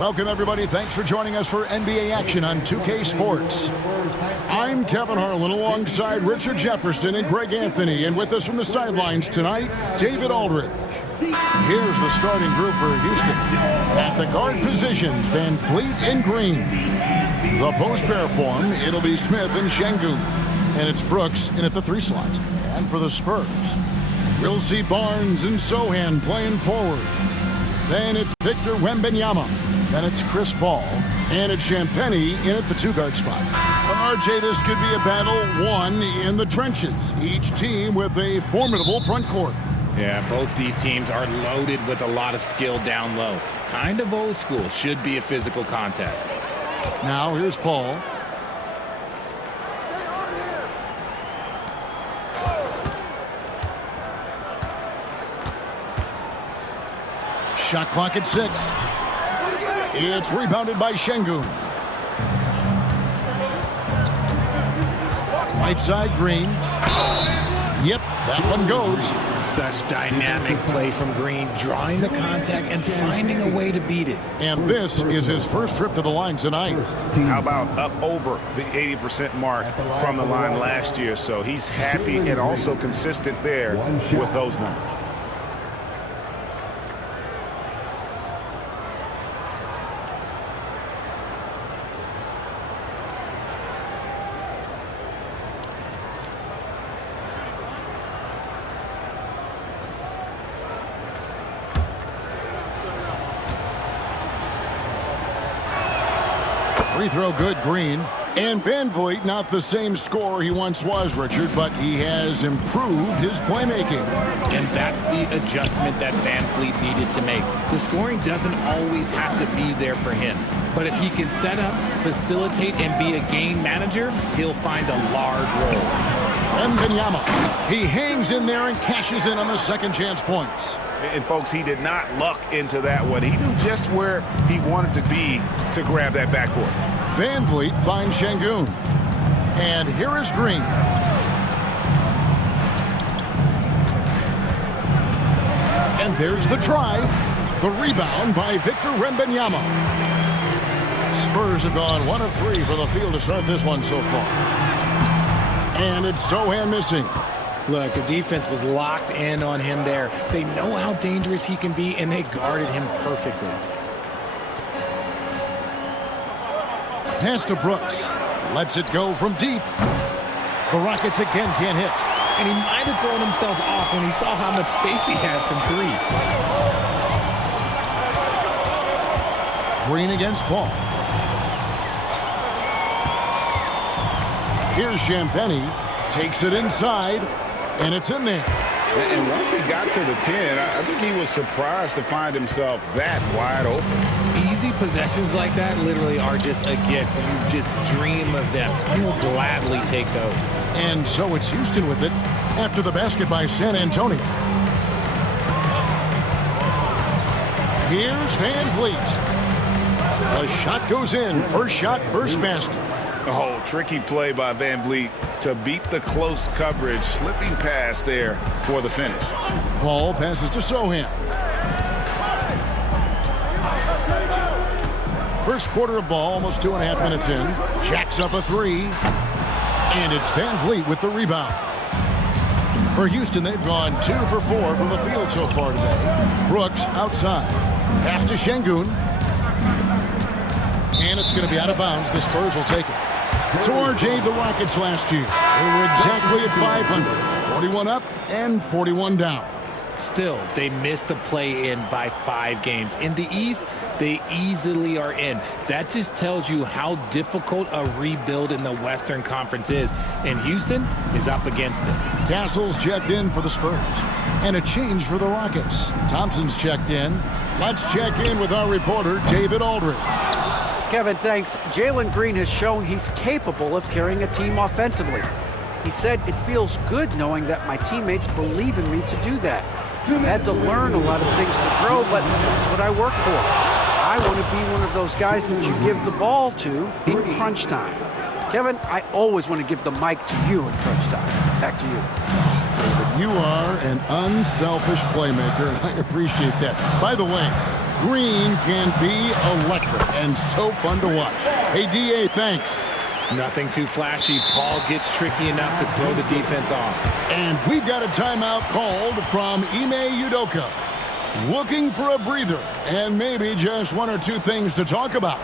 Welcome, everybody. Thanks for joining us for NBA action on 2K Sports. I'm Kevin Harlan alongside Richard Jefferson and Greg Anthony. And with us from the sidelines tonight, David Aldridge. Here's the starting group for Houston. At the guard positions, Van Fleet and Green. The post pair form, it'll be Smith and Şengün. And it's Brooks in at the 3 slot. And for the Spurs, we'll see Barnes and Sohan playing forward. Then it's Victor Wembanyama. Then it's Chris Paul. And it's Champagnie in at the 2-guard spot. RJ, this could be a battle won in the trenches. Each team with a formidable front court. Yeah, both these teams are loaded with a lot of skill down low. Kind of old school. Should be a physical contest. Now here's Paul. Shot clock at 6. It's rebounded by Şengün. Right side, Green. Yep, that one goes. Such dynamic play from Green, drawing the contact and finding a way to beat it. And this is his first trip to the line tonight. How about up over the 80% mark from the line last year? So he's happy and also consistent there with those numbers. Free throw good, Green. And Van Vliet, not the same scorer he once was, Richard, but he has improved his playmaking. And that's the adjustment that Van Fleet needed to make. The scoring doesn't always have to be there for him. But if he can set up, facilitate, and be a game manager, he'll find a large role. Wembanyama. He hangs in there and cashes in on the second chance points. And, folks, he did not luck into that one. He knew just where he wanted to be to grab that backboard. Van Vliet finds Şengün. And here is Green. And there's the drive. The rebound by Victor Wembanyama. Spurs have gone 1 of 3 for the field to start this one so far. And it's Sohan missing. Look, the defense was locked in on him there. They know how dangerous he can be, and they guarded him perfectly. Pass to Brooks. Lets it go from deep. The Rockets again can't hit. And he might have thrown himself off when he saw how much space he had from 3. Green against Paul. Here's Champagnie. Takes it inside. And it's in there. And once he got to the 10, I think he was surprised to find himself that wide open. Easy possessions like that literally are just a gift. You just dream of them. He'll gladly take those. And so it's Houston with it after the basket by San Antonio. Here's Van Vliet. The shot goes in. First shot, first basket. Oh, tricky play by Van Vliet to beat the close coverage. Slipping pass there for the finish. Paul passes to Sohan. First quarter of ball, almost 2.5 minutes in. Jacks up a 3. And it's Van Vliet with the rebound. For Houston, they've gone 2 for 4 from the field so far today. Brooks outside. Pass to Şengün. And it's going to be out of bounds. The Spurs will take it. So RJ, the Rockets last year, they were exactly at 500. 41 up and 41 down. Still, they missed the play-in by 5 games. In the East, they easily are in. That just tells you how difficult a rebuild in the Western Conference is. And Houston is up against it. Castle's checked in for the Spurs. And a change for the Rockets. Thompson's checked in. Let's check in with our reporter, David Aldridge. Kevin, thanks. Jalen Green has shown he's capable of carrying a team offensively. He said, "It feels good knowing that my teammates believe in me to do that. I've had to learn a lot of things to grow, but that's what I work for. I want to be one of those guys that you give the ball to in crunch time." Kevin, I always want to give the mic to you in crunch time. Back to you. David, you are an unselfish playmaker, and I appreciate that. By the way, Green can be electric and so fun to watch. Hey, D.A., thanks. Nothing too flashy. Paul gets tricky enough to throw the defense off. And we've got a timeout called from Ime Udoka. Looking for a breather and maybe just one or two things to talk about.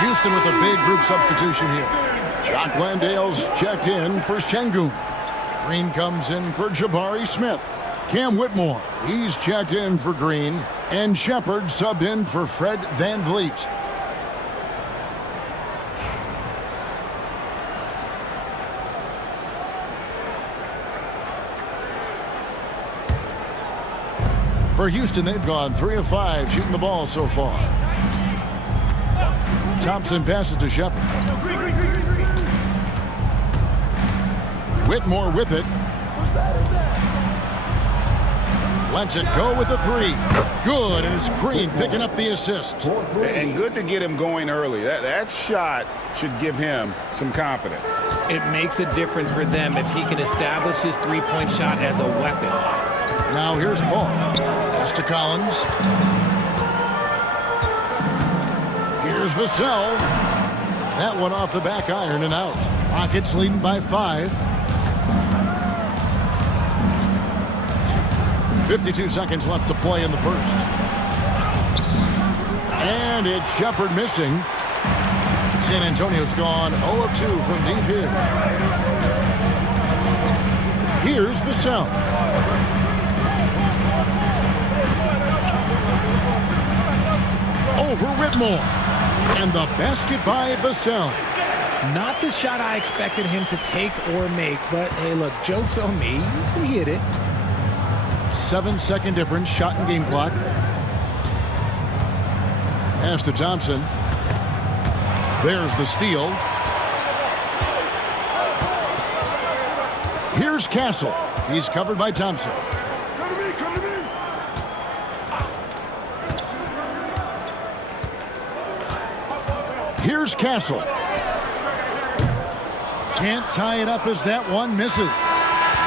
Houston with a big group substitution here. Jock Landale's checked in for Şengün. Green comes in for Jabari Smith. Cam Whitmore, he's checked in for Green. And Shepard subbed in for Fred VanVleet. For Houston, they've gone 3 of 5 shooting the ball so far. Thompson passes to Shepard. Whitmore with it. Lets it go with a 3. Good, and it's Green picking up the assist. And good to get him going early. That shot should give him some confidence. It makes a difference for them if he can establish his three-point shot as a weapon. Now here's Paul. Pass to Collins. Here's Vassell. That one off the back iron and out. Rockets leading by 5. 52 seconds left to play in the first. And it's Shepard missing. San Antonio's gone 0 of 2 from deep here. Here's Vassell. Over Whitmore. And the basket by Vassell. Not the shot I expected him to take or make, but hey, look, joke's on me. He hit it. 7-second difference, shot and game clock. Pass to Thompson. There's the steal. Here's Castle. He's covered by Thompson. Here's Castle. Can't tie it up as that one misses.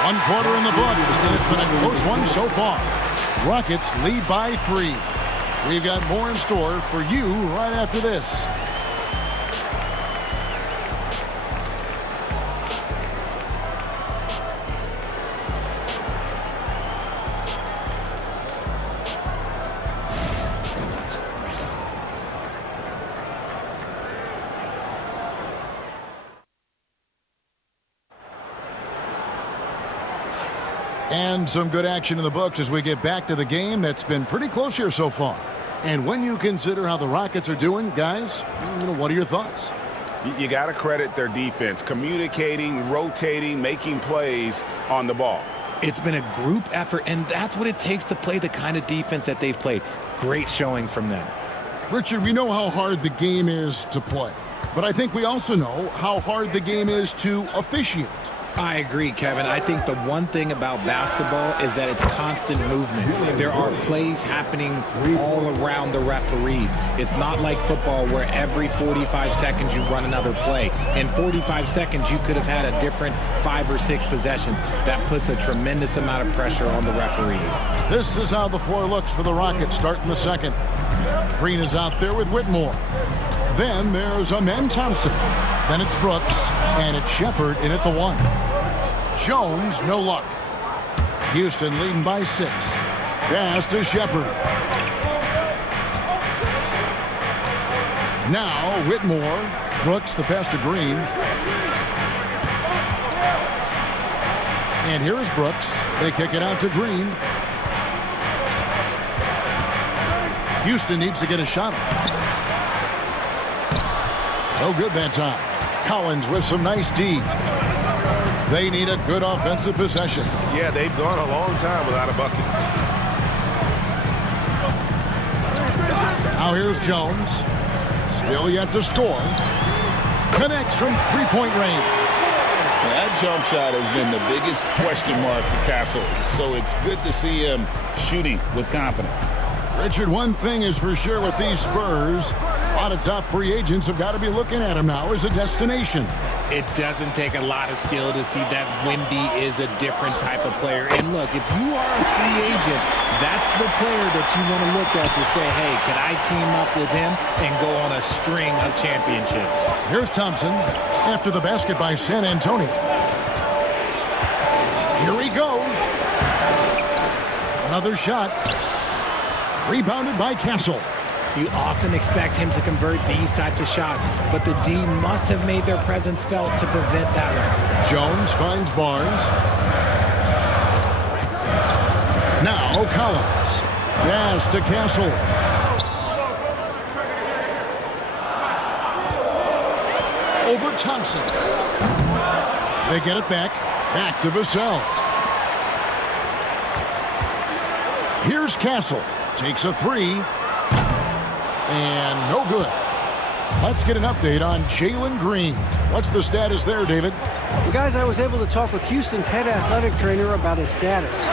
1 quarter in the books, and it's been a close one so far. Rockets lead by 3. We've got more in store for you right after this. And some good action in the books as we get back to the game that's been pretty close here so far. And when you consider how the Rockets are doing, guys, what are your thoughts? You got to credit their defense, communicating, rotating, making plays on the ball. It's been a group effort, and that's what it takes to play the kind of defense that they've played. Great showing from them. Richard, we know how hard the game is to play, but I think we also know how hard the game is to officiate. I agree, Kevin. I think the one thing about basketball is that it's constant movement. There are plays happening all around the referees. It's not like football where every 45 seconds you run another play. In 45 seconds, you could have had a different 5 or 6 possessions. That puts a tremendous amount of pressure on the referees. This is how the floor looks for the Rockets starting the second. Green is out there with Whitmore. Then there's Amen Thompson. Then it's Brooks, and it's Shepard in at the 1. Jones, no luck. Houston leading by 6. Pass to Shepard. Now Whitmore. Brooks, the pass to Green. And here is Brooks. They kick it out to Green. Houston needs to get a shot. No good that time. Collins with some nice D. They need a good offensive possession. Yeah, they've gone a long time without a bucket. Now here's Jones. Still yet to score. Connects from three-point range. That jump shot has been the biggest question mark for Castle, so it's good to see him shooting with confidence. Richard, one thing is for sure with these Spurs, a lot of top free agents have got to be looking at him now as a destination. It doesn't take a lot of skill to see that Wemby is a different type of player. And look, if you are a free agent, that's the player that you want to look at to say, hey, can I team up with him and go on a string of championships? Here's Thompson after the basket by San Antonio. Here he goes. Another shot. Rebounded by Castle. You often expect him to convert these types of shots, but the D must have made their presence felt to prevent that one. Jones finds Barnes. Now Collins. Pass to Castle. Over Thompson. They get it back. Back to Vassell. Here's Castle. Takes a 3. And no good. Let's get an update on Jalen Green. What's the status there, David? Well, guys, I was able to talk with Houston's head athletic trainer about his status.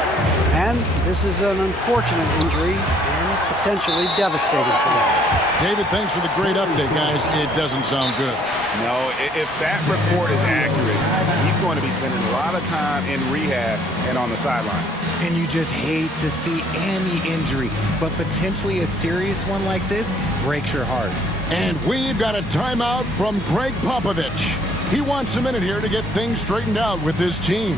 And this is an unfortunate injury and potentially devastating for them. David, thanks for the great update, guys. It doesn't sound good. No, if that report is accurate, he's going to be spending a lot of time in rehab and on the sideline. And you just hate to see any injury, but potentially a serious one like this breaks your heart. And we've got a timeout from Greg Popovich. He wants a minute here to get things straightened out with his team.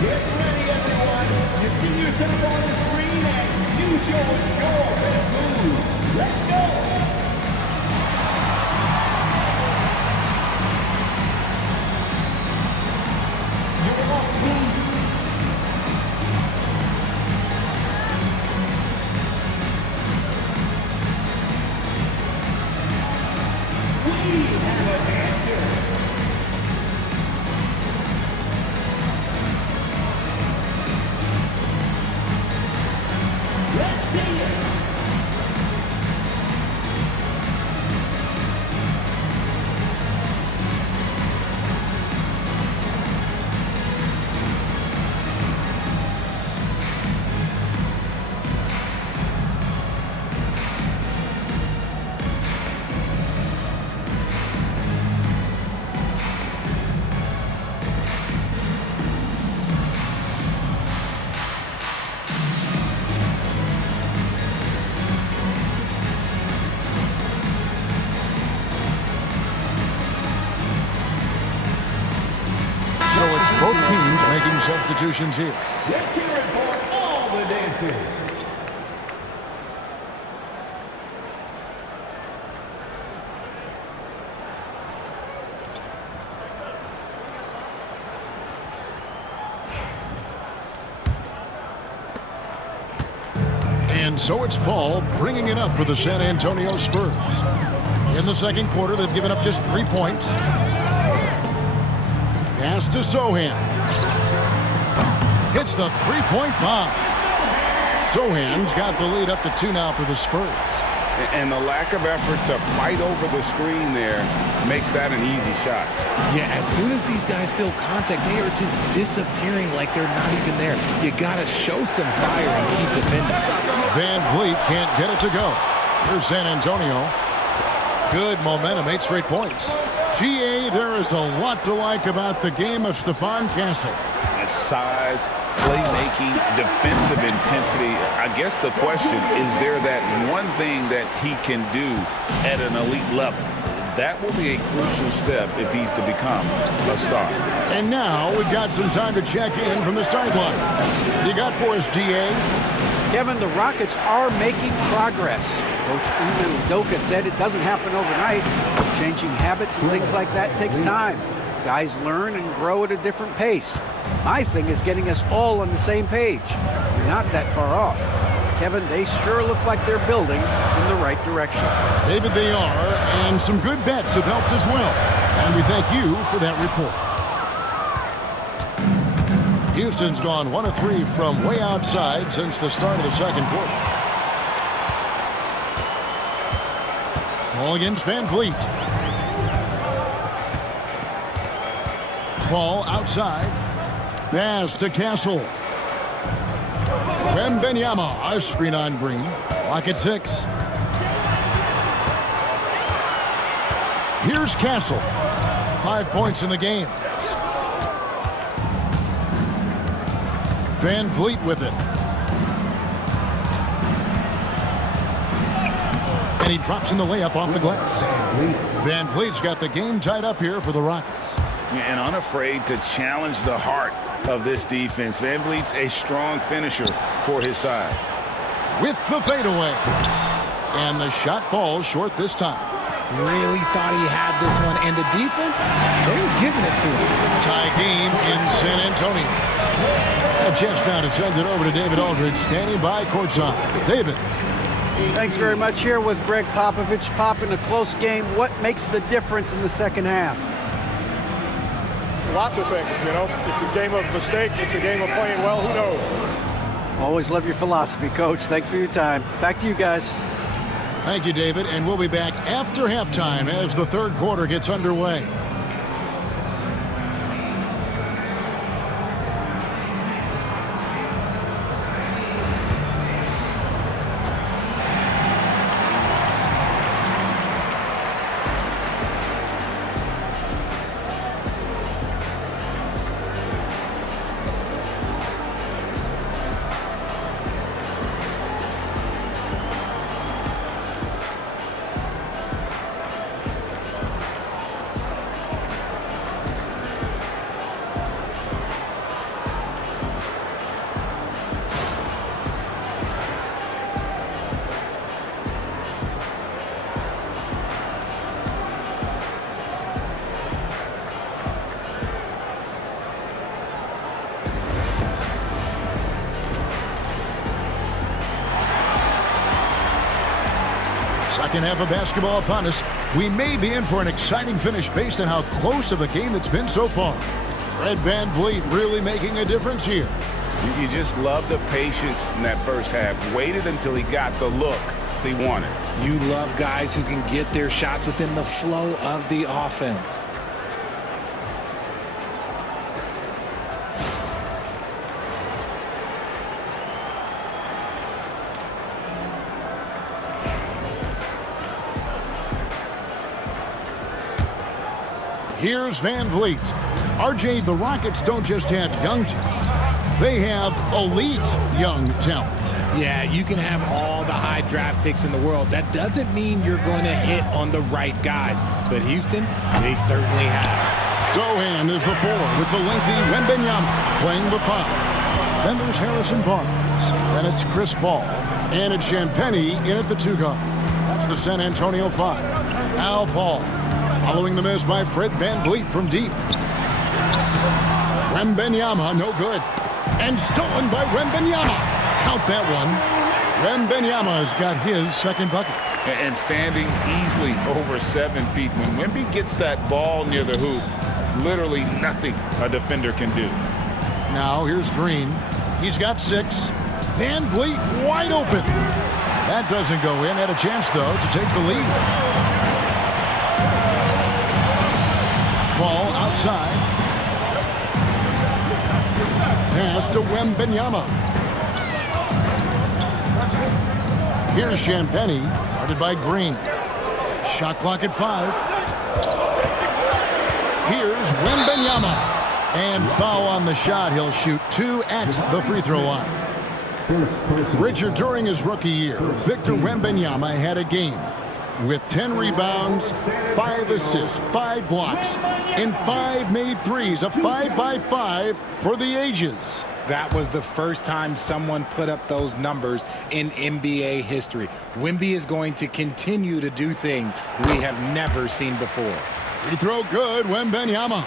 Get ready, everyone. You see yourself on the screen and you show us your best move. Let's go. You're on me. We have a dancer. Let's see it. So it's both teams making substitutions here. Let's hear it for all the dancers. And so it's Paul bringing it up for the San Antonio Spurs. In the second quarter, they've given up just 3 points. Pass to Sohan. Hits the three-point bomb. Sohan's got the lead up to 2 now for the Spurs. And the lack of effort to fight over the screen there makes that an easy shot. Yeah, as soon as these guys feel contact, they are just disappearing like they're not even there. You got to show some fire and keep defending. Van Vliet can't get it to go. Here's San Antonio. Good momentum, 8 straight points. GA, there is a lot to like about the game of Stephon Castle. Size, playmaking, defensive intensity. I guess the question, is there that one thing that he can do at an elite level? That will be a crucial step if he's to become a star. And now we've got some time to check in from the sideline. You got for us, GA? Kevin, the Rockets are making progress. Coach Ime Udoka said it doesn't happen overnight. Changing habits and things like that takes time. Guys learn and grow at a different pace. My thing is getting us all on the same page. We're not that far off. Kevin, they sure look like they're building in the right direction. David, they are, and some good vets have helped as well. And we thank you for that report. Houston's gone 1 of 3 from way outside since the start of the second quarter. Ball against Van Vliet. Ball outside. Pass to Castle. Wembanyama, a screen on Green. Lock at 6. Here's Castle. 5 points in the game. Van Vliet with it. And he drops in the layup off the glass. Van Vliet's got the game tied up here for the Rockets. And unafraid to challenge the heart of this defense. Van Vliet's a strong finisher for his size. With the fadeaway. And the shot falls short this time. Really thought he had this one. And the defense, they were giving it to him. Tie game in San Antonio. A chance now to send it over to David Aldridge, standing by courtside. David. Thanks very much. Here with Greg Popovich. Pop, in a close game, what makes the difference in the second half? Lots of things, you know. It's a game of mistakes. It's a game of playing well. Who knows? Always love your philosophy, Coach. Thanks for your time. Back to you guys. Thank you, David. And we'll be back after halftime as the third quarter gets underway. Second half of basketball upon us. We may be in for an exciting finish based on how close of a game it's been so far. Fred Van Vliet really making a difference here. You just love the patience in that first half. Waited until he got the look he wanted. You love guys who can get their shots within the flow of the offense. Here's Van Vliet. RJ, the Rockets don't just have young talent. They have elite young talent. Yeah, you can have all the high draft picks in the world. That doesn't mean you're going to hit on the right guys. But Houston, they certainly have. Sohan is the 4 with the lengthy Wembanyama playing the 5. Then there's Harrison Barnes. Then it's Chris Paul. And it's Champagnie in at the 2 guard. That's the San Antonio 5. Al Paul. Following the miss by Fred Van Vliet from deep. Wembanyama, no good. And stolen by Wembanyama. Count that one. Wembanyama has got his second bucket. And standing easily over 7 feet. When Wemby gets that ball near the hoop, literally nothing a defender can do. Now here's Green. He's got 6. Van Vliet wide open. That doesn't go in. Had a chance, though, to take the lead. Ball outside. Pass to Wembanyama. Here's Champagnie, guarded by Green. Shot clock at 5. Here's Wembanyama. And foul on the shot. He'll shoot 2 at the free throw line. Richard, during his rookie year, Victor Wembanyama had a game with 10 rebounds, 5 assists, 5 blocks, and 5 made threes. A 5-by-5 for the ages. That was the first time someone put up those numbers in NBA history. Wemby is going to continue to do things we have never seen before. Free throw good, Wembanyama.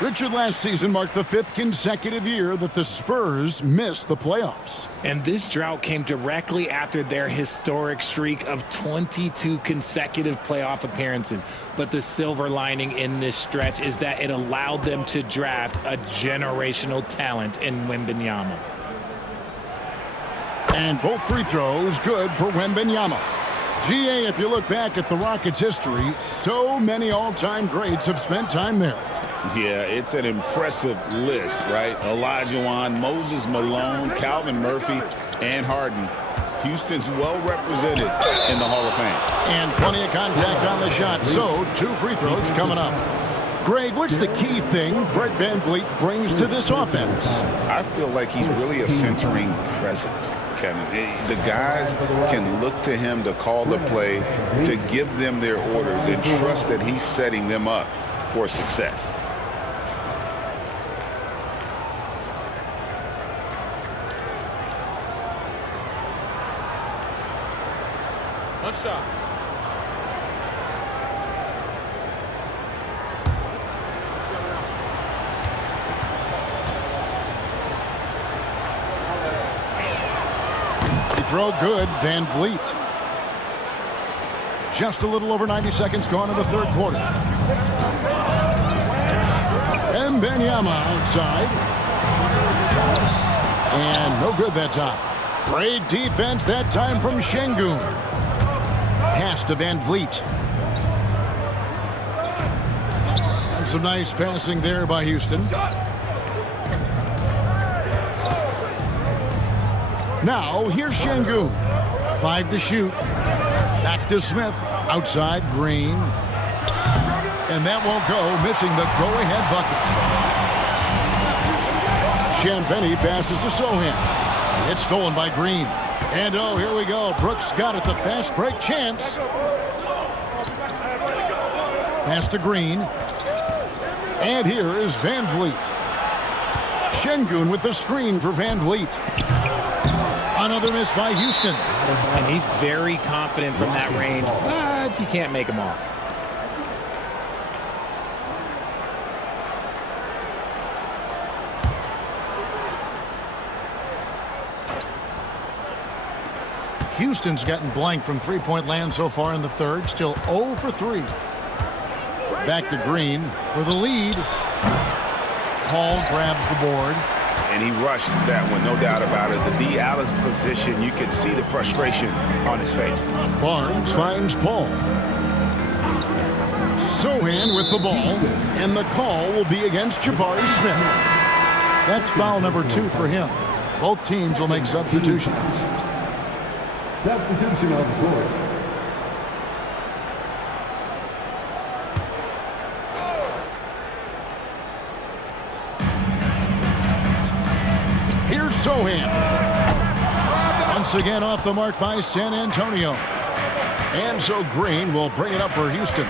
Richard, last season marked the 5th consecutive year that the Spurs missed the playoffs. And this drought came directly after their historic streak of 22 consecutive playoff appearances. But the silver lining in this stretch is that it allowed them to draft a generational talent in Wembanyama. And both free throws good for Wembanyama. GA, if you look back at the Rockets' history, so many all-time greats have spent time there. Yeah, it's an impressive list, right? Olajuwon, Moses Malone, Calvin Murphy, and Harden. Houston's well represented in the Hall of Fame. And plenty of contact on the shot, so 2 free throws coming up. Greg, what's the key thing Fred VanVleet brings to this offense? I feel like he's really a centering presence, Kevin. The guys can look to him to call the play, to give them their orders, and trust that he's setting them up for success. What's up? Throw good, VanVleet. Just a little over 90 seconds gone in the 3rd quarter. Wembanyama outside. And no good that time. Great defense that time from Şengün. Pass to VanVleet. And some nice passing there by Houston. Now, here's Şengün. 5 to shoot. Back to Smith. Outside, Green. And that won't go, missing the go-ahead bucket. Champagnie passes to Sohan. It's stolen by Green. And oh, here we go. Brooks got it, the fast break chance. Pass to Green. And here is VanVleet. Şengün with the screen for VanVleet. Another miss by Houston. And he's very confident from that range, but you can't make them all. Houston's gotten blank from three-point land so far in the 3rd. Still 0 for 3. Back to Green for the lead. Paul grabs the board. And he rushed that one, no doubt about it. The D. Allen's position, you can see the frustration on his face. Barnes finds Paul. Sohan with the ball. And the call will be against Jabari Smith. That's foul number 2 for him. Both teams will make substitutions. Substitution on the court. Here's Sohan. Once again off the mark by San Antonio. And so Green will bring it up for Houston.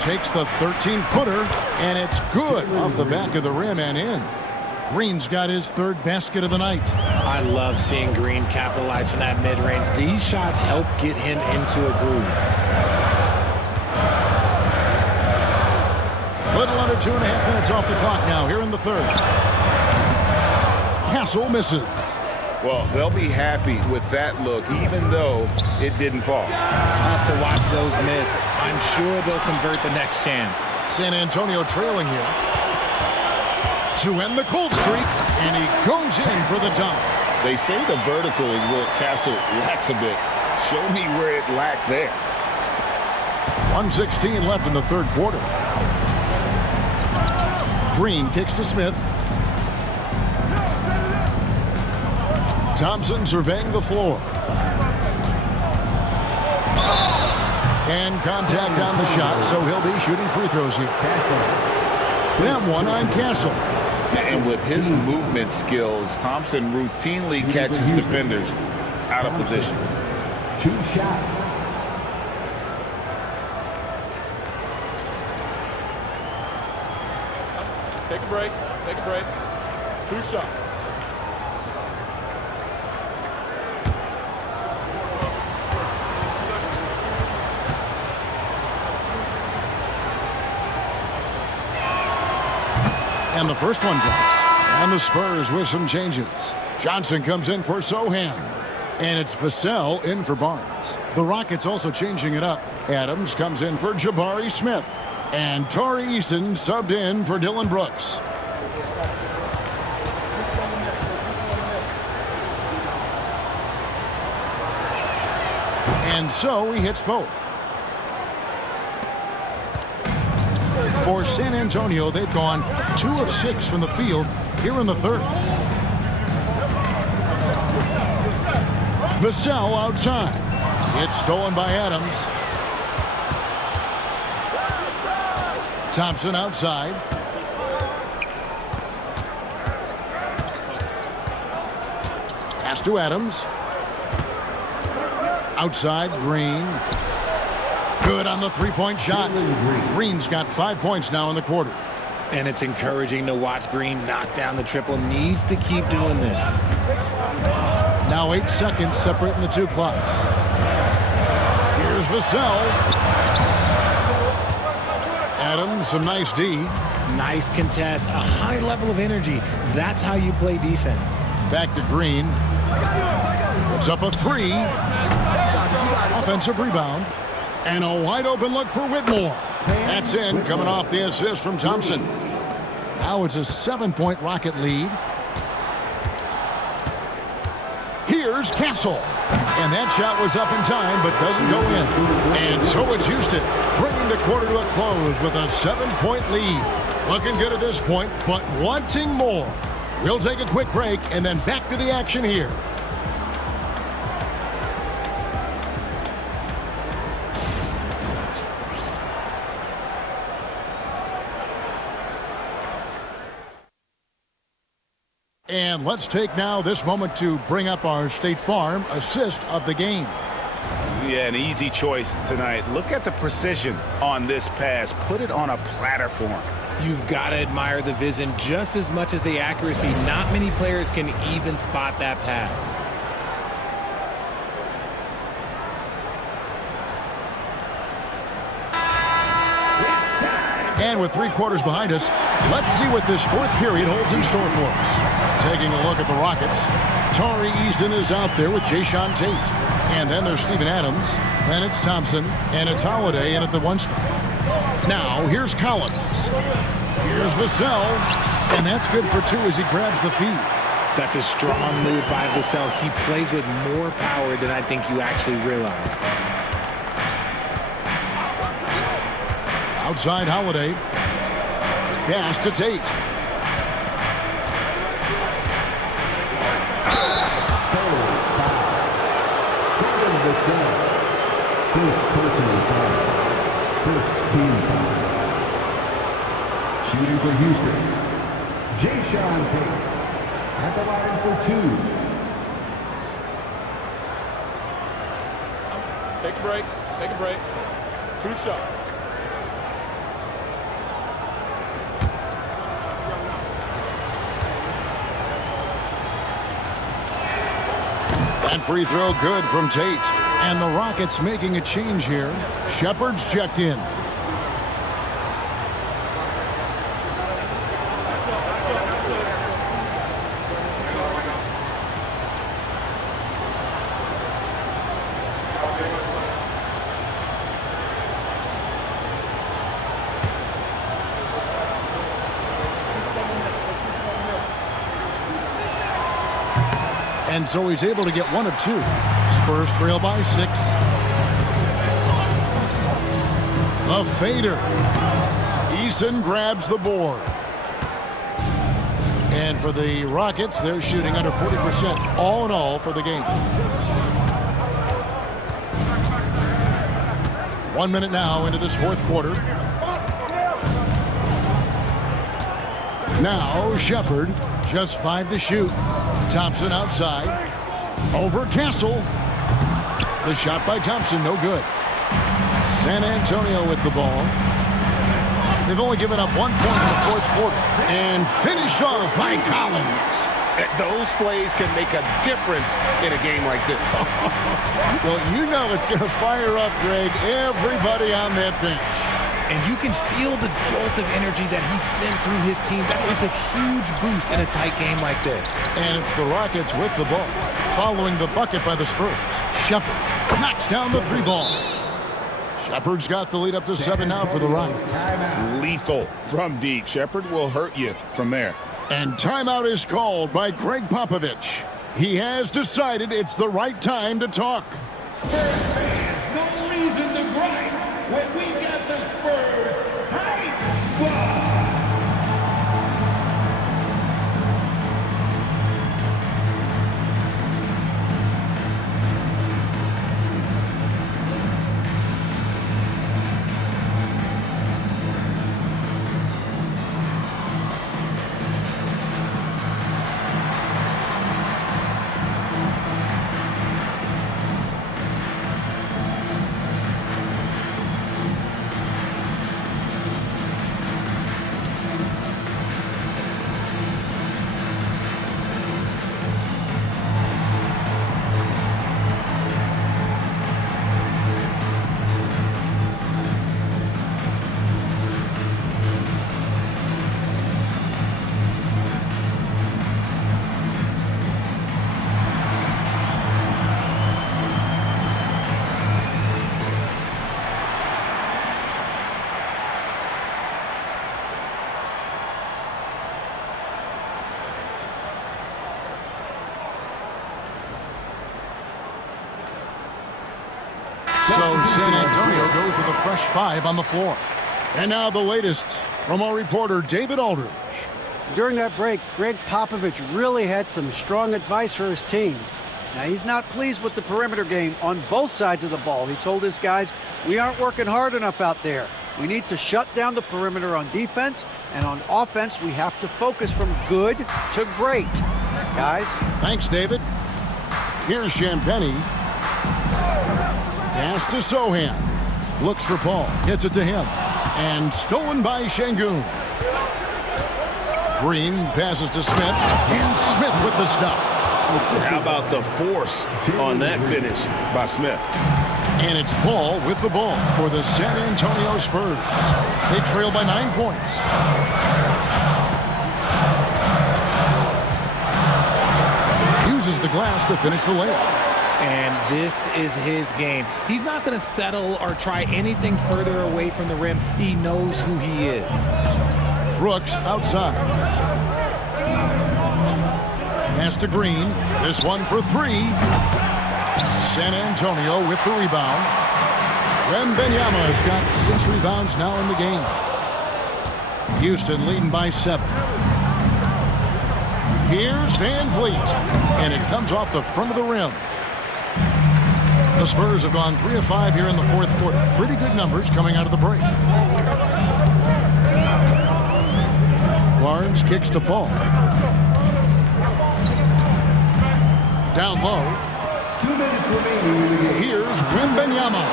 Takes the 13-footer, and it's good off the back of the rim and in. Green's got his 3rd basket of the night. I love seeing Green capitalize from that mid-range. These shots help get him into a groove. Little under 2.5 minutes off the clock now here in the 3rd. Hassel misses. Well, they'll be happy with that look, even though it didn't fall. Tough to watch those miss. I'm sure they'll convert the next chance. San Antonio trailing here to end the cold streak, and he goes in for the dunk. They say the vertical is where Castle lacks a bit. Show me where it lacked there. 1:16 left in the third quarter. Green kicks to Smith. Thompson surveying the floor. And contact on the shot, so he'll be shooting free throws here. Them one on Castle. And with his movement skills, Thompson routinely catches defenders out of position. 2 shots. Take a break. Take a break. 2 shots. And the first one drops. And the Spurs with some changes. Johnson comes in for Sohan. And it's Vassell in for Barnes. The Rockets also changing it up. Adams comes in for Jabari Smith. And Tari Eason subbed in for Dylan Brooks. And so he hits both. For San Antonio, they've gone 2 of 6 from the field here in the third. Vassell outside. It's stolen by Adams. Thompson outside. Pass to Adams. Outside, Green. Good on the three-point shot. Green's got 5 points now in the quarter. And it's encouraging to watch Green knock down the triple. Needs to keep doing this. Now 8 seconds separating the 2 clocks. Here's Vassell. Adams, some nice D. Nice contest, a high level of energy. That's how you play defense. Back to Green. Puts up a 3. Offensive rebound. And a wide open look for Whitmore. That's in, coming off the assist from Thompson. Now it's a 7-point Rocket lead. Here's Castle. And that shot was up in time, but doesn't go in. And so it's Houston, bringing the quarter to a close with a 7-point lead. Looking good at this point, but wanting more. We'll take a quick break and then back to the action here. And let's take now this moment to bring up our State Farm assist of the game. Yeah, an easy choice tonight. Look at the precision on this pass. Put it on a platter for him. You've got to admire the vision just as much as the accuracy. Not many players can even spot that pass. And with 3 quarters behind us, let's see what this 4th period holds in store for us. Taking a look at the Rockets, Tari Eason is out there with Jayshawn Tate. And then there's Steven Adams, then it's Thompson, and it's Holiday in at the 1 spot. Now, here's Collins. Here's Vassell, and that's good for 2 as he grabs the feed. That's a strong move by Vassell. He plays with more power than I think you actually realize. Outside Holiday. Pass to Tate. First personal foul. First team foul. Shooting for Houston, Jayshawn Tate at the line for 2. Take a break. Take a break. 2 shots. That free throw good from Tate. And the Rockets making a change here. Shepard's checked in. And so he's able to get one of two. Spurs trail by 6. The fader. Eason grabs the board. And for the Rockets, they're shooting under 40% all in all for the game. 1 minute now into this fourth quarter. Now Shepherd, just 5 to shoot. Thompson outside. Over Castle. The shot by Thompson, no good. San Antonio with the ball. They've only given up 1 point in the fourth quarter. And finished off by Collins. Those plays can make a difference in a game like this. Well, you know it's going to fire up, Greg, everybody on that bench. And you can feel the jolt of energy that he sent through his team. That is a huge boost in a tight game like this. And it's the Rockets with the ball, following the bucket by the Spurs. Shepherd knocks down the 3 ball. Shepherd's got the lead up to 7 now for the Rockets. Lethal from deep. Shepherd will hurt you from there. And timeout is called by Greg Popovich. He has decided it's the right time to talk. Spurs fans, no reason to gripe when we got the Spurs hype squad. So San Antonio goes with a fresh 5 on the floor. And now the latest from our reporter, David Aldridge. During that break, Greg Popovich really had some strong advice for his team. Now, he's not pleased with the perimeter game on both sides of the ball. He told his guys, we aren't working hard enough out there. We need to shut down the perimeter on defense, and on offense, we have to focus from good to great. Guys? Thanks, David. Here's Champagny. Pass to Sohan. Looks for Paul. Gets it to him. And stolen by Şengün. Green passes to Smith. And Smith with the stuff. How about the force on that finish by Smith? And it's Paul with the ball for the San Antonio Spurs. They trail by 9 points. Uses the glass to finish the layup. And this is his game. He's not going to settle or try anything further away from the rim. He knows who he is. Brooks outside. Pass to Green. This one for 3. San Antonio with the rebound. Wembanyama's got 6 rebounds now in the game. Houston leading by 7. Here's Van Vliet. And it comes off the front of the rim. The Spurs have gone 3 of 5 here in the fourth quarter. Pretty good numbers coming out of the break. Barnes kicks to Paul. Down low. 2 minutes remaining in the game. Here's Wembanyama.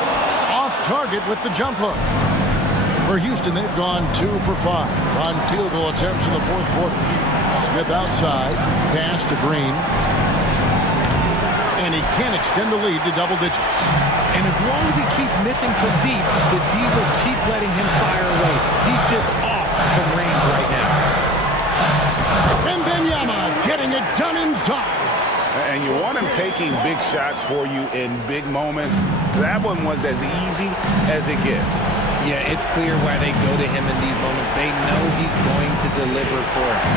Off target with the jump hook. For Houston, they've gone 2 for 5 on field goal attempts in the fourth quarter. Smith outside. Pass to Green. And he can extend the lead to double digits. And as long as he keeps missing from deep, the D will keep letting him fire away. He's just off from range right now. Wembanyama getting it done inside. And you want him taking big shots for you in big moments. That one was as easy as it gets. Yeah, it's clear why they go to him in these moments. They know he's going to deliver for him.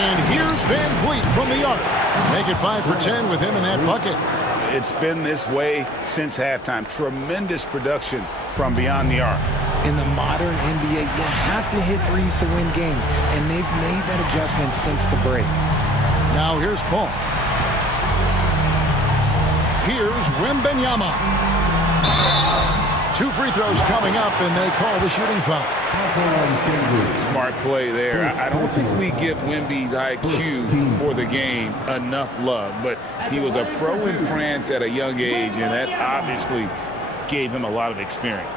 And here's Van Vliet from from the arc. Make it 5 for 10 with him in that bucket. It's been this way since halftime. Tremendous production from beyond the arc. In the modern NBA, you have to hit threes to win games, and they've made that adjustment since the break. Now here's Paul. Here's Wembanyama. 2 free throws coming up, and they call the shooting foul. Smart play there. I don't think we give Wemby's IQ for the game enough love, but he was a pro in France at a young age, and that obviously gave him a lot of experience.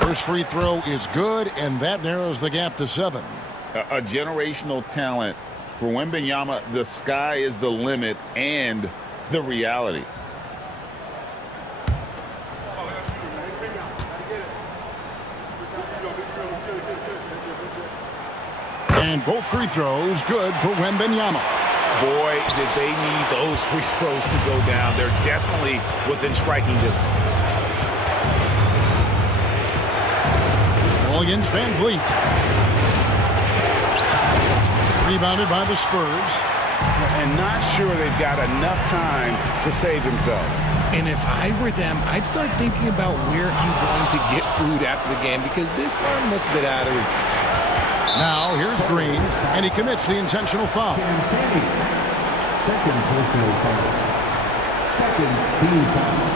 First free throw is good, and that narrows the gap to 7. A generational talent. For Wembanyama, the sky is the limit and the reality. And both free throws good for Wembanyama. Boy, did they need those free throws to go down. They're definitely within striking distance. Ball against Van Vliet. Rebounded by the Spurs. And not sure they've got enough time to save themselves. And if I were them, I'd start thinking about where I'm going to get food after the game, because this one looks a bit out of reach. Now here's Green, and he commits the intentional foul. Second personal foul. Second team foul.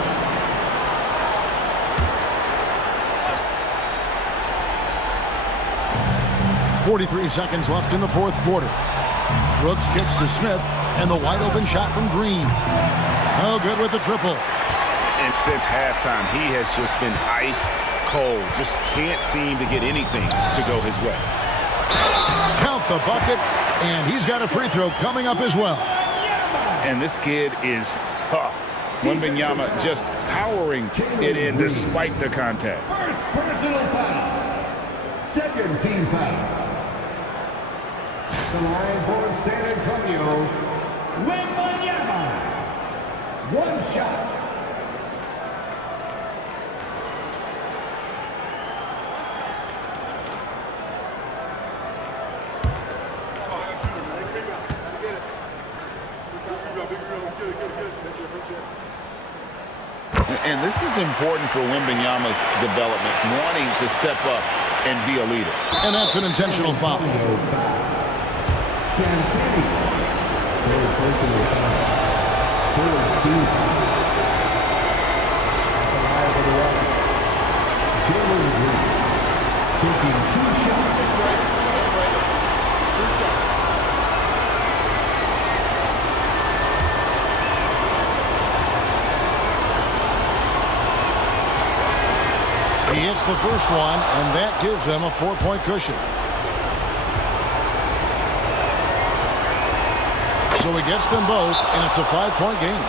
.43 seconds left in the fourth quarter. Brooks kicks to Smith, and the wide open shot from Green. No good with the triple. And since halftime, he has just been ice cold. Just can't seem to get anything to go his way. Count the bucket, and he's got a free throw coming up as well. And this kid is tough. Wembanyama just powering it in despite the contact. First personal foul. Second team foul. The line for San Antonio, Wembanyama. One shot. And this is important for Wembanyama's development, wanting to step up and be a leader. And that's an intentional foul. Champagne. Third personal foul. Third team foul. At the line for the Rockets, Jalen Green taking 2 shots. He hits the first one, and that gives them a 4-point cushion. So he gets them both, and it's a 5-point game.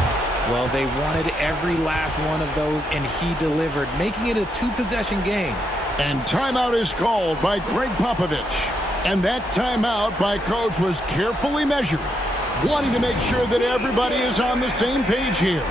Well, they wanted every last one of those, and he delivered, making it a 2-possession game. And timeout is called by Greg Popovich. And that timeout by Coach was carefully measured, wanting to make sure that everybody is on the same page here.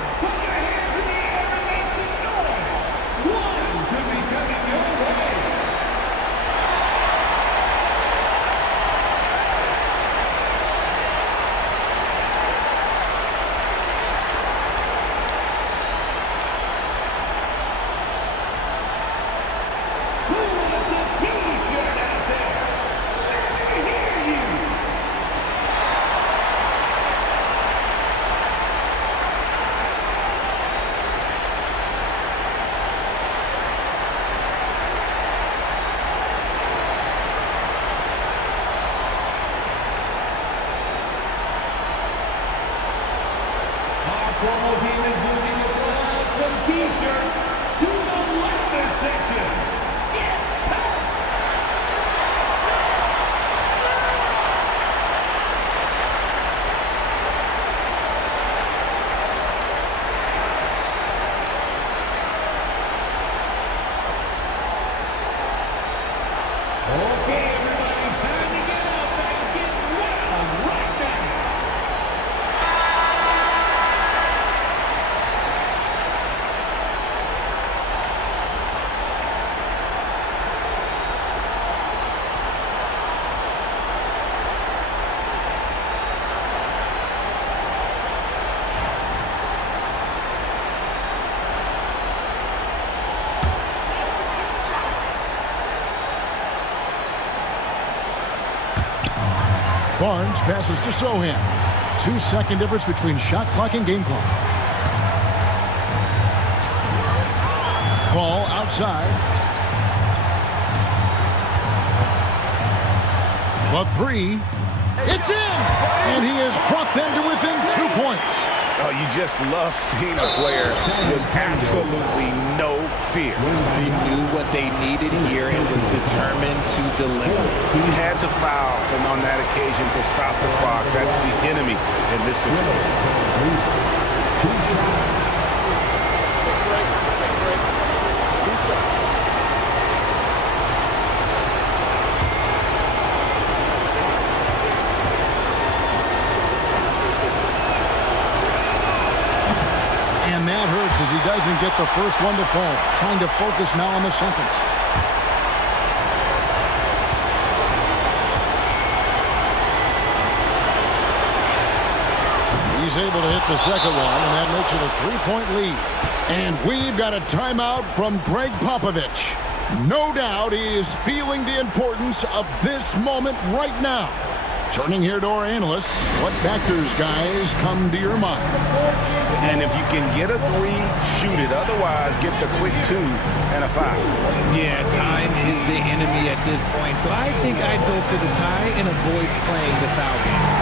Promo team is moving the flag from T-shirts to the ladder section. Get back! Okay, everybody, time to get up and get wild right now. Barnes passes to Sohan. 2-second difference between shot clock and game clock. Ball outside. The three. It's in! And he has brought them to within 2 points. Oh, you just love seeing a player with absolutely no fear. They knew what they needed here and was determined to deliver. He had to foul on that occasion to stop the clock. That's the enemy in this situation. And that hurts as he doesn't get the first one to fall. Trying to focus now on the second. He's able to hit the second one, and that makes it a 3-point lead. And we've got a timeout from Greg Popovich. No doubt he is feeling the importance of this moment right now. Turning here to our analysts, what factors, guys, come to your mind? And if you can get a three, shoot it. Otherwise, get the quick 2 and a foul. Yeah, time is the enemy at this point. So I think I'd go for the tie and avoid playing the foul game.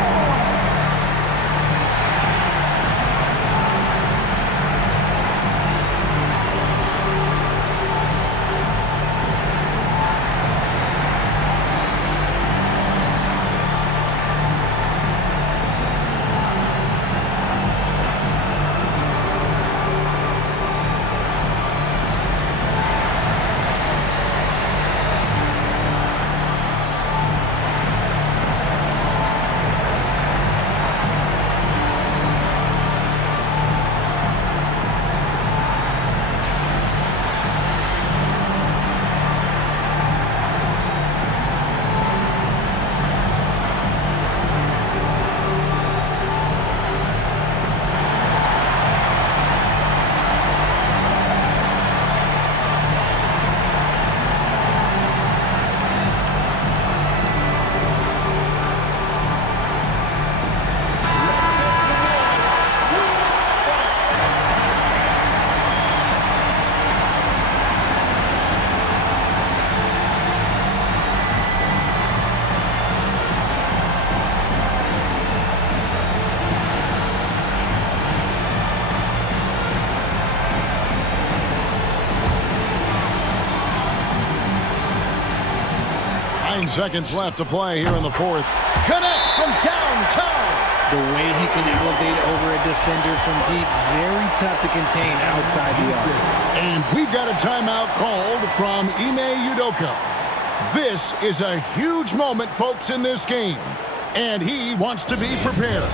Seconds left to play here in the fourth. Connects from downtown. The way he can elevate over a defender from deep, very tough to contain outside the arc. And we've got a timeout called from Ime Udoka. This is a huge moment, folks, in this game. And he wants to be prepared.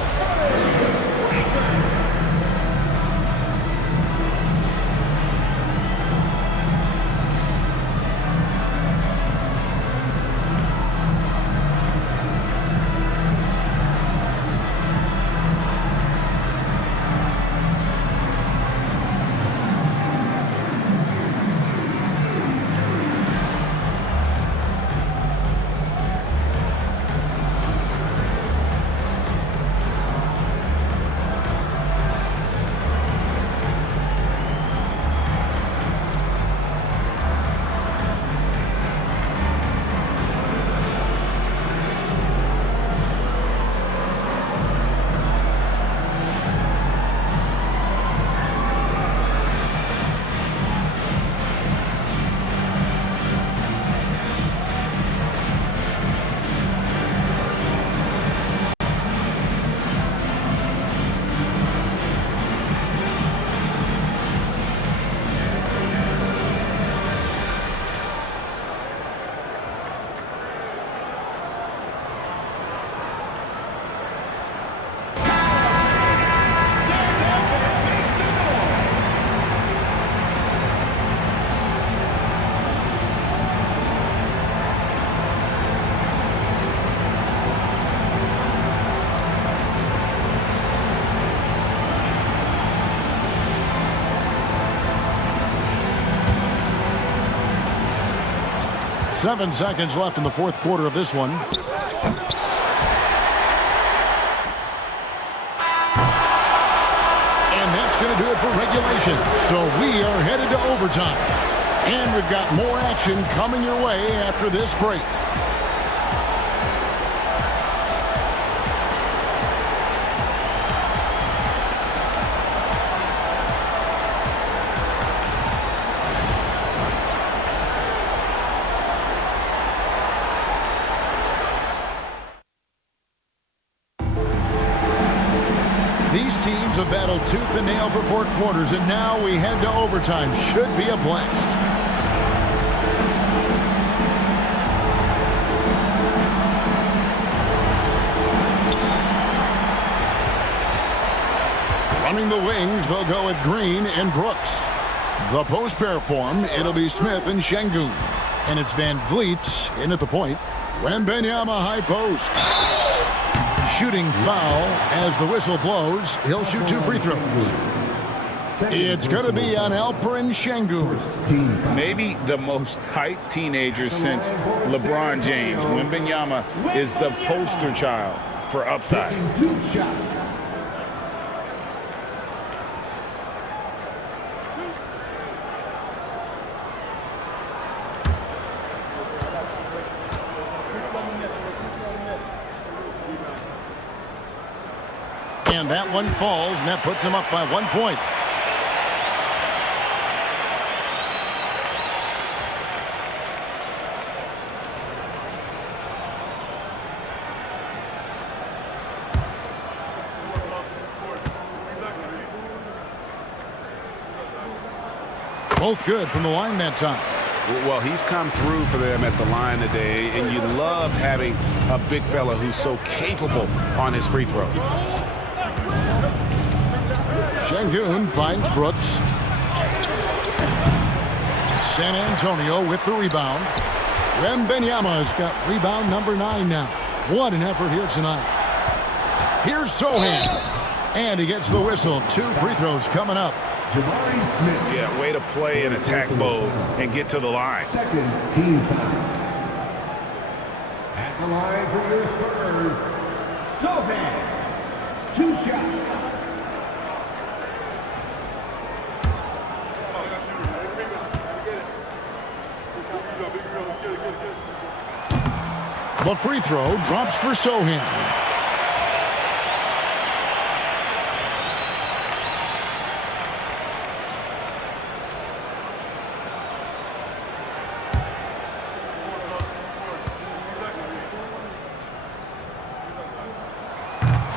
Seven seconds left in the fourth quarter of this one. So we are headed to overtime. And we've got more action coming your way after this break. These teams have battled tooth and nail for 4 quarters, and now we head to overtime. Should be a blast. Running the wings, they'll go with Green and Brooks. The post pair form, it'll be Smith and Şengün. And it's Van Vliet in at the point. Wembanyama high post. Shooting foul as the whistle blows. He'll shoot 2 free throws. It's going to be on Alperen Şengün. Maybe the most hyped teenager since LeBron James. Wembanyama is the poster child for upside. And that one falls, and that puts him up by 1 point. Both good from the line that time. Well, he's come through for them at the line today, and you love having a big fella who's so capable on his free throw. Şengün finds Brooks. San Antonio with the rebound. Wembanyama's got rebound number 9 now. What an effort here tonight. Here's Sohan. And he gets the whistle. 2 free throws coming up. Yeah, way to play in attack mode and get to the line. Second team foul. At the line for your Spurs, Sohan. 2 shots. The free throw drops for Sohan.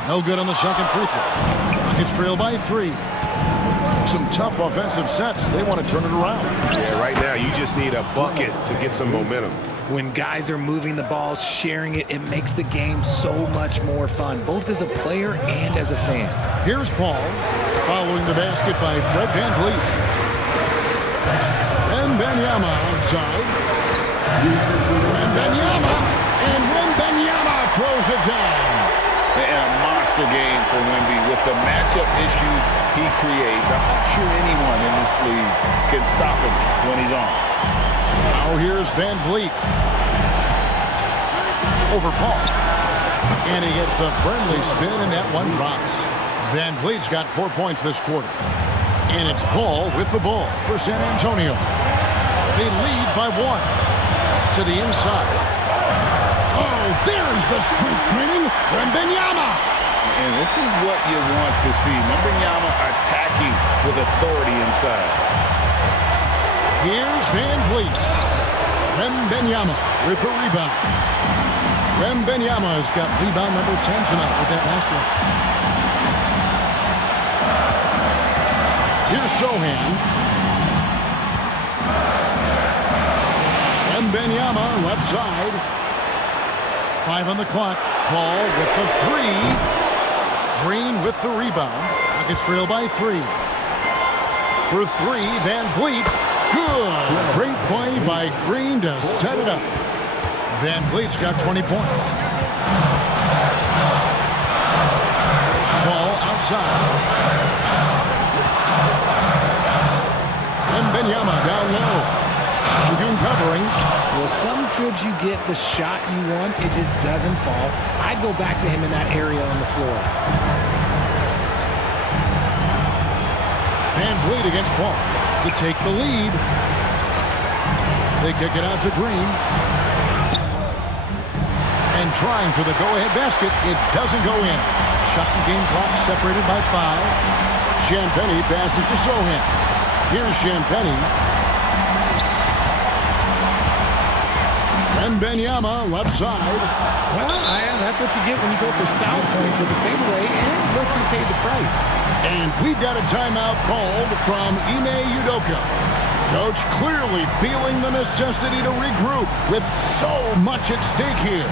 No good on the second free throw. Rockets trail by 3. Some tough offensive sets. They want to turn it around. Yeah, right now you just need a bucket to get some momentum. When guys are moving the ball, sharing it, it makes the game so much more fun, both as a player and as a fan. Here's Paul, following the basket by Fred Van Vliet. Wembanyama outside. Wembanyama throws it down. And a monster game for Wemby with the matchup issues he creates. I'm not sure anyone in this league can stop him when he's on. Now here's Van Vliet. Over Paul. And he gets the friendly spin, and that one drops. Van Vliet's got 4 points this quarter. And it's Paul with the ball for San Antonio. They lead by 1. To the inside. Oh, there's the strength training. Wembanyama. And this is what you want to see. Wembanyama attacking with authority inside. Here's Van Vliet. Wembanyama with the rebound. Wembanyama's got rebound number 10 tonight with that last one. Here's Sohan. Wembanyama left side. 5 on the clock. Paul with the 3. Green with the rebound. Rockets trail by 3. For 3, Van Vliet. Good. Great play by Green to set it up. Van Vliet's got 20 points. Ball outside. Wembanyama down low. Şengün covering. Well, some trips you get the shot you want, it just doesn't fall. I'd go back to him in that area on the floor. Van Vliet against Paul to take the lead. They kick it out to Green. And trying for the go-ahead basket. It doesn't go in. Shot and game clock separated by 5. Champagnie passes to Sohan. Here's Champagnie. And Benyama left side. Well, that's what you get when you go for style points with the fadeaway, and look, you paid the price. And we've got a timeout called from Ime Udoka. Coach clearly feeling the necessity to regroup with so much at stake here.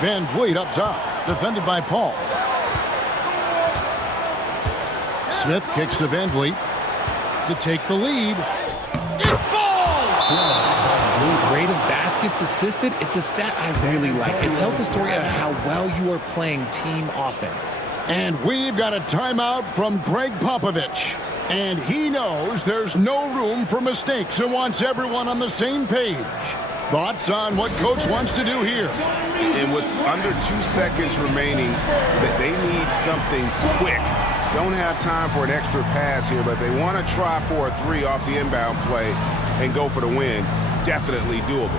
Van Vliet up top, defended by Paul. Smith kicks to Van Vliet to take the lead. It falls! Rate of baskets assisted, it's a stat I really like. It tells the story of how well you are playing team offense. And we've got a timeout from Greg Popovich. And he knows there's no room for mistakes and wants everyone on the same page. Thoughts on what Coach wants to do here? And with under 2 seconds remaining, they need something quick. Don't have time for an extra pass here, but they want to try for a 3 off the inbound play and go for the win. Definitely doable.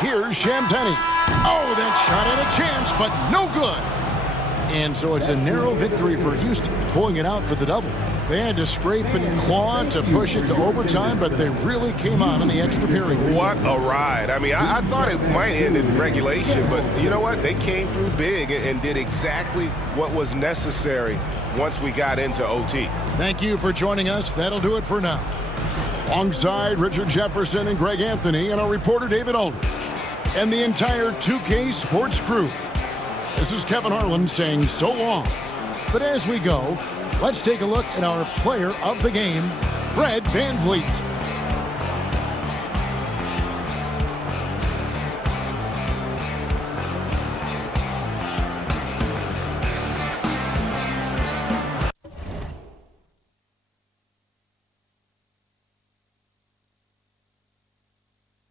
Here's Champagnie. Oh, that shot had a chance, but no good. And so it's a narrow victory for Houston, pulling it out for the double. They had to scrape and claw to push it to overtime, but they really came on in the extra period. What a ride. I mean, I thought it might end in regulation, but you know what? They came through big and did exactly what was necessary once we got into OT. Thank you for joining us. That'll do it for now. Alongside Richard Jefferson and Greg Anthony and our reporter David Aldridge and the entire 2K Sports crew. This is Kevin Harlan saying so long. But as we go, let's take a look at our player of the game, Fred VanVleet.